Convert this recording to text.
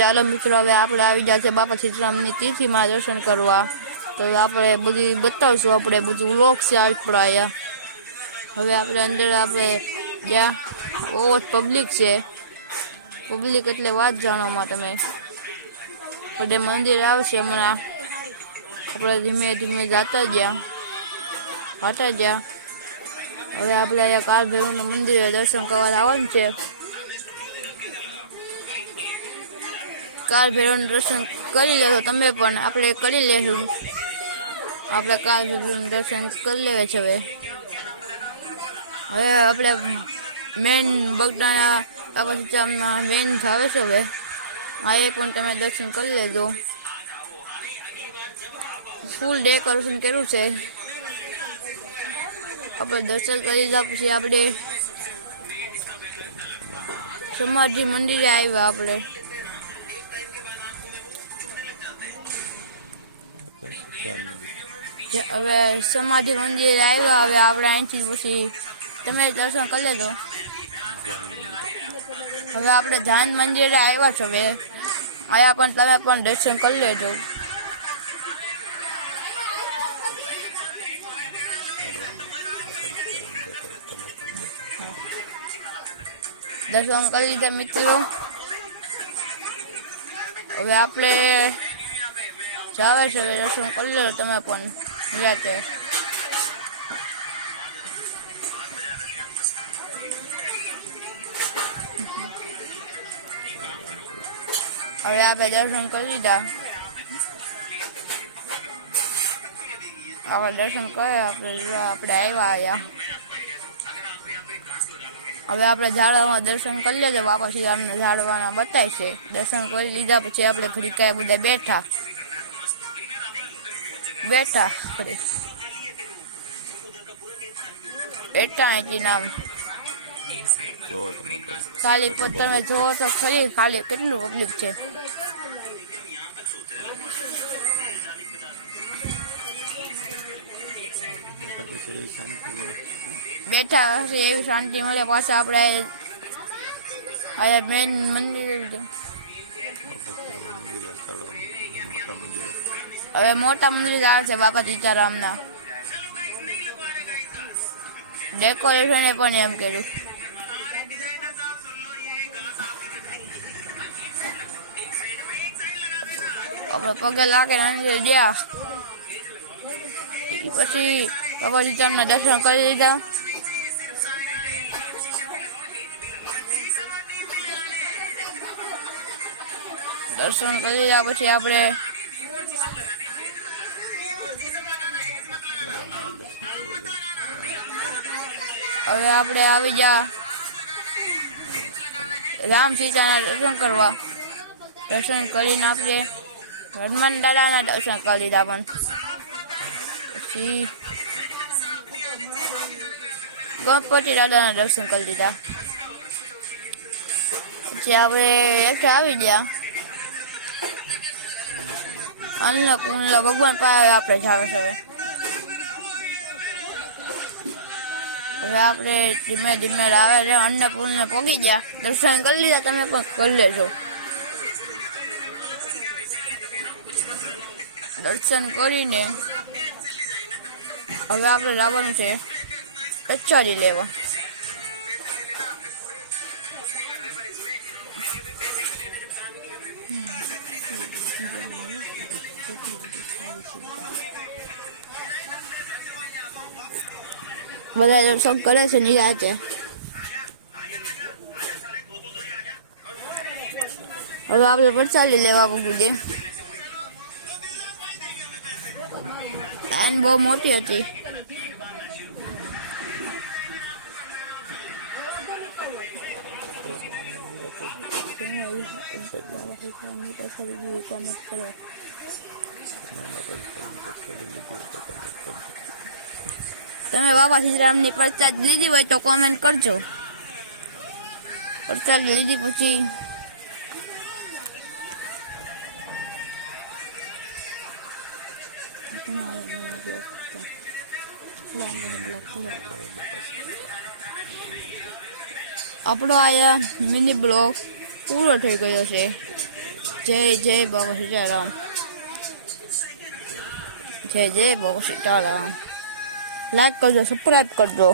ચાલો મિત્રો, હવે આપણે આવી ગયા છે બાપા સીતારામની તિથિમાં દર્શન કરવા. તો આપણે બધી બતાવશું, આપણે બધું વ્લોગ છે આપણા અહીંયા. હવે આપણે અંદર આપણે જ્યાં બહુ જ પબ્લિક છે, પબ્લિક એટલે વાત જાણવામાં તમે. બધે મંદિર આવશે હમણાં, આપણે ધીમે ધીમે જતા ગયા. હવે આપણે અહીંયા કાળ ભૈરવનું મંદિરે દર્શન કરવા આવવાનું છે. કાળ ભૈરવનું દર્શન કરી લેશો તમે પણ, આપણે કરી લેશું. આપણે કાળ ભૈરવનું દર્શન કરી લેવા છે. હવે આપણે મેન બગદાણા બાપા સીતારામના મેન આવે છે. હવે આ એ પણ તમે દર્શન કરી લેજો. ફૂલ ડેકોરેશન કર્યું છે. આપણે દર્શન કરી લીધા પછી આપણે સમાધિ મંદિરે આવ્યા. આપણે હવે સમાધિ મંદિરે આવ્યા. હવે આપણે અહીંથી પછી તમે દર્શન કરી લેજો. હવે આપણે ધ્યાન મંદિરે આવ્યા છો. હવે આયા પણ તમે પણ દર્શન કરી લેજો. દર્શન કરી લીધા મિત્રો. હવે આપણે જાવે છે. હવે દર્શન કરી લો તમે પણ નિરાંતે. હવે આપણે દર્શન કરી લીધા. આપણે દર્શન કર્યા. આપણે આવ્યા. હવે આપણે ઝાડવામાં દર્શન કરી લેજો. બાપા શ્રીરામના ઝાડવાના બતાય છે. દર્શન કરી લીધા પછી આપણે ઘડી કાંઈ બધા બેઠા અહીંથી નામ ખાલી તમે જોવો તો ખરી, ખાલી કેટલું પબ્લિક છે. બેઠા હશે એવી શાંતિ મળે. પાછા આપણે અહીંયા મેન મંદિર. હવે મોટા મંદિર આવે છે બાપા સીતારામના. ડેકોરેશન પણ એમ કર્યું. આપણે પગે લાગે અંદર ગયા પછી બાપા સીતારામના દર્શન કરી લીધા. દર્શન કરી લીધા પછી આપણે આવી ગયા રામ સીતાના દર્શન કરવા. દર્શન કરીને આપણે હનુમાન દાદાના દર્શન કરી લીધા. પણ પછી ગણપતિ દાદાના દર્શન કરી લીધા. પછી આપણે એકઠા આવી ગયા. અન્નપૂર્ણા ભગવાન પાસે આપણે જાવે છે. હવે આપણે ધીમે ધીમે આવે છે. અન્નપૂર્ણા પહોંચી ગયા. દર્શન કરી લીધા. તમે પણ કરી લેજો. દર્શન કરીને હવે આપણે લાવવાનું છે પ્રસાદી લેવા. બધા દર્શન કરે છે નિરાંતે. હવે આપણે પ્રસાદી લેવા પૂછીએ. બહુ મોટી હતી. તમે બાપા સીતારામની પ્રસાદ લીધી હોય તો કોમેન્ટ કરજો. પ્રસાદ લીધી પછી આપણો આયા મિની બ્લોગ પૂરો થઈ ગયો છે. જય જય બાબા સીતારામ, જય જય બાબા સીતારામ. લાઈક કરજો, સબસ્ક્રાઈબ કરજો.